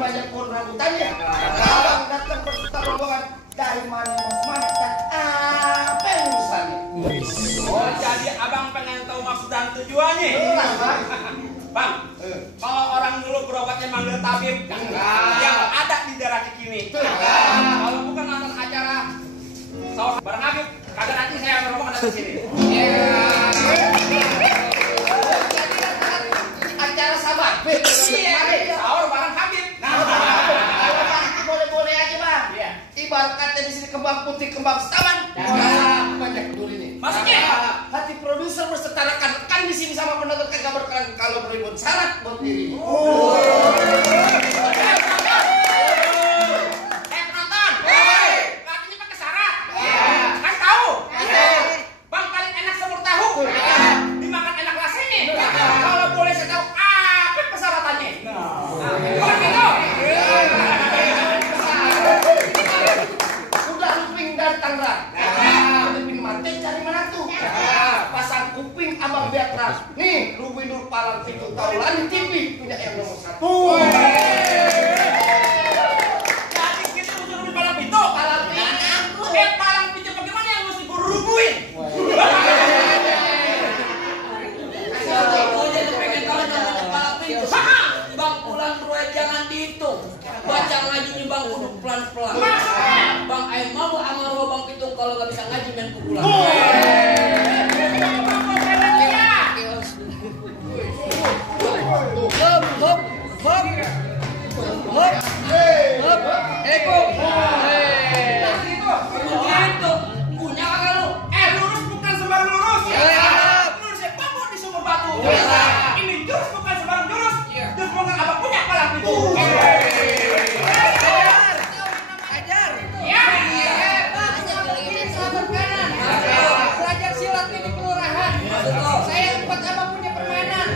banyak pohon rambutannya. Abang datang berserta rombongan dari mana dan apa yang urusannya? Oh, jadi abang pengen tahu maksud dan tujuannya? Bang, kalau orang dulu berobatnya manggil tabib yang ada di daerah Cikini. Kalau bukan nonton acara sahur bareng Habib, kagak nanti saya rombongan datang sini. Acara sama Habib. Sahur bareng Habib. Boleh-boleh aja bang. Ibarat kata di sini kembang putih, kembang setaman. Banyak peduli nih. Maksudnya? Hati produser berserta rekan-rekan di sini sama penonton kagak berkenan kalau beribut syarat buat diri. Penonton. Katanya pakai syarat. Kan tahu? Bang paling enak semur tahu. Dimakan enak rasanya. Kalau boleh saya tahu apa persyaratannya? Kalau gitu. Udah Luping dari Tangerang. Luping mati cari menantu. Pasang kuping abang Beatra. Nih, Ruby Nur Palang Pintu Taulan di TV punya yang nomor 1. Jadi gitu udah Ruby Palang Pintu. Palang Pintu. Palang Pintu bagaimana yang mesti gue rubuhin? Bang pulang proyek jangan dihitung. Baca ngaji nih bang kudu pelan-pelan. Bang ayo mau sama bang Pitung kalau nggak bisa ngaji main pukulan. Punya kagak lu? Lurus bukan sembarang lurus. Lurusnya bangun di sumur batu. Ini jurus bukan sembarang jurus. Jurus bukan apa punya palang pintu. Ajar. Ya. Belajar silat ini di kelurahan. Saya 4 abang punya permainan.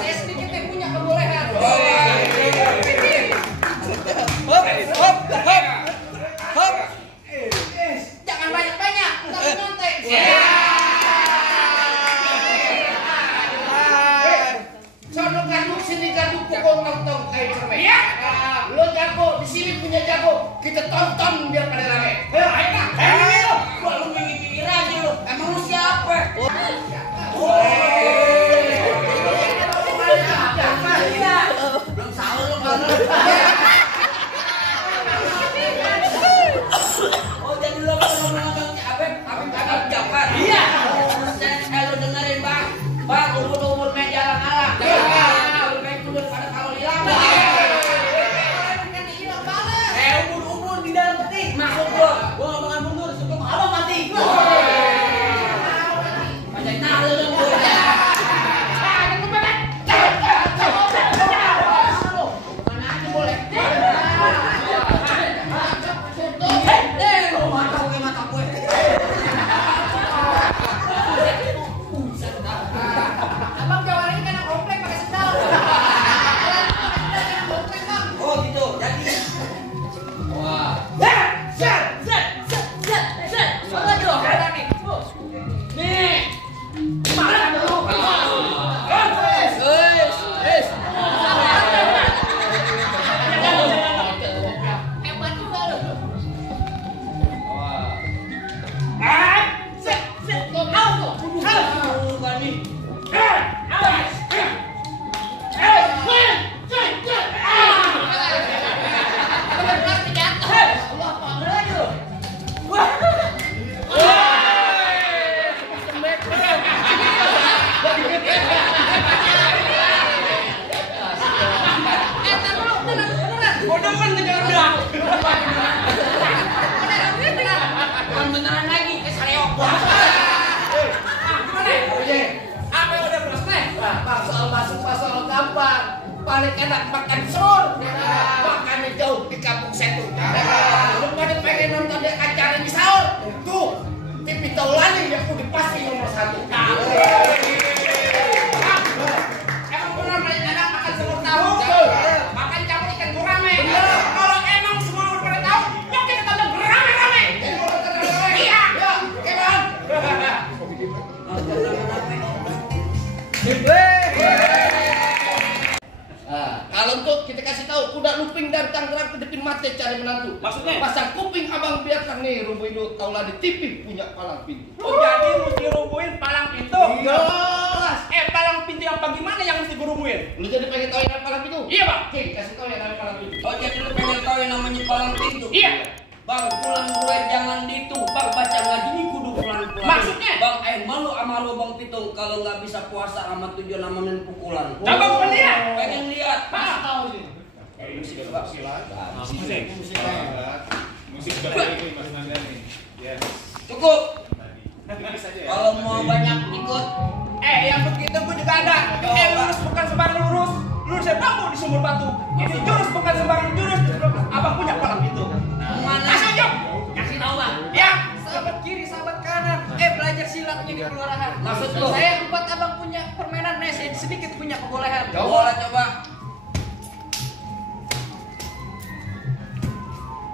Saya sedikit yang punya kebolehan. Hop. Jangan banyak-banyak, tapi nyontek. Sono ganduk sini ganduk pukul tong-tong kayak cermek. Iya. Lo jago di sini punya jago. Kita tonton biar pada rame. Ayo nak. Ayo. Gua lu mikir aja lu. Emang lu siapa? Belum sahur lu kan. Oh jadi lu ngomong Abang Jafar. Iya. Saya lu dengerin bang. Bang umur main jalan-jalan. Lu main turun pada kalau hilang. Umur di dalam peti. Maksud gua ngomongan mundur sebelum abang mati. Macam nah lu dong. Abang Jawar ini kan komplek pakai sendal. Oh gitu, jadi. Wah. Set. Sama dong. Nih. Mana dulu? Hebat juga lu. Set. Beneran lagi, sareok. Apa yang udah beres nih? Bang, soal masuk soal gampang. Paling enak makan sur. Makannya jauh di kampung Setu. Lu pada pengen nonton di acara di sahur? Tuh, TV Taulani yang udah pasti nomor 1. Emang bener paling enak makan semur tahu? Makan campur ikan gurame. Kalau emang semua udah pada tahu, yuk kita tonton beramai-ramai. Iya. Oke bang. Kalau untuk kita kasih tahu tahu kuda luping dari Tangerang ke Depin Mate cari menantu. Maksudnya? Pasang kuping abang biarkan nih rubuhin dulu tahu lah di TV punya palang pintu. Oh, jadi mesti rubuhin palang pintu. Jelas. Palang pintu yang bagaimana yang mesti rubuhin? Lu jadi pengen tahu yang namanya palang pintu? Iya, Bang. Oke, kasih tahu yang namanya palang pintu. Oh, jadi lu pengen tahu yang namanya palang pintu? Iya. Bang, pulang gue jangan ditu. Bang, baca ngaji ini kudu pelan-pelan. Maksudnya? Bang, malu sama lu Bang Pitung kalau nggak bisa puasa sama tujuan sama main pukulan. Coba bukan lihat. Pengen lihat. Kasih tahu ini. Musik balik Mas Nanda nih. Yes. Cukup. Tipis aja ya. Kalau mau banyak ikut. Yang begitu gue juga ada. Lurus bukan sembarang lurus. Lurusnya bambu di sumur batu. Ini jurus bukan sembarang jurus. Abang punya palang pintu. Mana? Kasih aja. Kasih tahu Bang. Ya. Sahabat kiri, sahabat kanan. Belajar silatnya di kelurahan. Maksud lu? Saya buat abang punya permainan sedikit punya kebolehan. Boleh coba.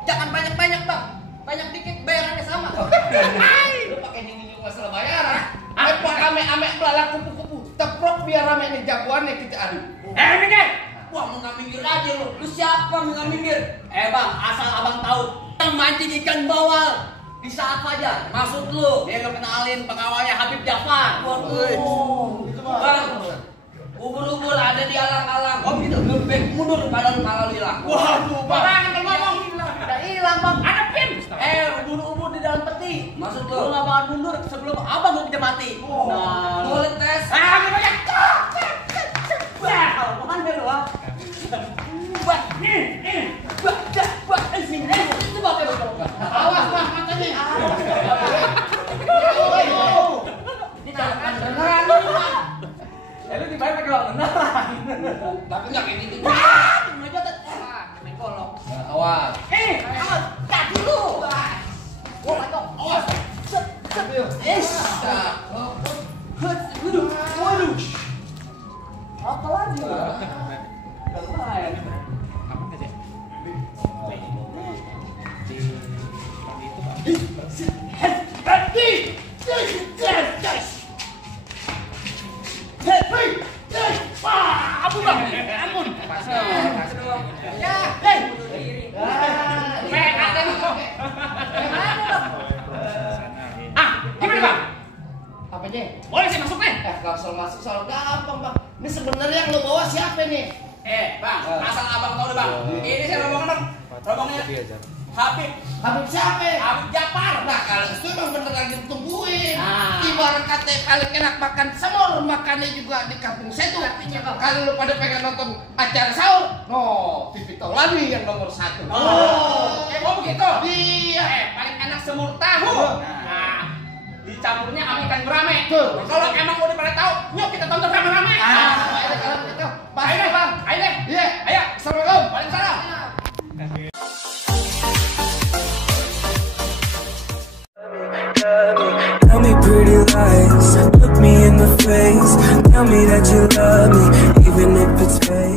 Jangan banyak-banyak bang. Banyak dikit bayarannya sama. Lu pakai nyinggung masalah bayaran. Apa ame-ame belala kupu-kupu. Teprok biar rame nih jagoannya kita adu. Minggir. Wah, mau nggak minggir aja lu. Lu siapa mau nggak minggir? Bang, asal abang tahu. Yang mancing ikan bawal. Bisa apa aja? Maksud lu? Lu kenalin pengawalnya Habib Jafar. Waduh. Bang, ubur-ubur ada di alang-alang. Oh gitu, lebih baik mundur pada lu kalau hilang. Waduh, Bang. Kalau ngomong. Udah hilang bang. Ada pin. Ubur-ubur di dalam peti. Maksud Lu lu? nggak bakal mundur sebelum abang mau bisa mati. Nah, Boleh tes. Banyak. mana lu ah? Awas Bang matanya. Ini jangan Beneran lu, Bang. lu dibayar pakai uang beneran. Tapi enggak kayak gitu. Cuma jotet. Main kolok. Awas. Awas, kaki lu. Wah, itu. Awas. Set. Waduh. Apa lagi? Lumayan. Gimana, Bang? Apanya? Boleh saya masuk nih? Kalau soal masuk soal gampang Bang. Ini sebenarnya yang lo bawa siapa nih? Bang, asal abang tahu deh, Bang. Ini saya rombongan Habib Habib siapa? Habib Jafar. Nah kalau itu emang bener lagi ditungguin. Ah. Ibarat kata paling enak makan semur, makannya juga di kampung setu. Artinya, Bang. Kalau lu pada pengen nonton acara sahur, no, TV Taulani yang nomor 1. Oh begitu? Iya. Paling enak semur tahu. Nah, dicampurnya sama ikan gurame. Tuh. Kalau emang udah pada tahu, yuk kita tonton rame-rame. Ayo kalau gitu. Ayo deh, Bang. Ayo deh. Iya. Ayo. Assalamualaikum. Waalaikumsalam. Tell me pretty lies, look me in the face. Tell me that you love me, even if it's fake.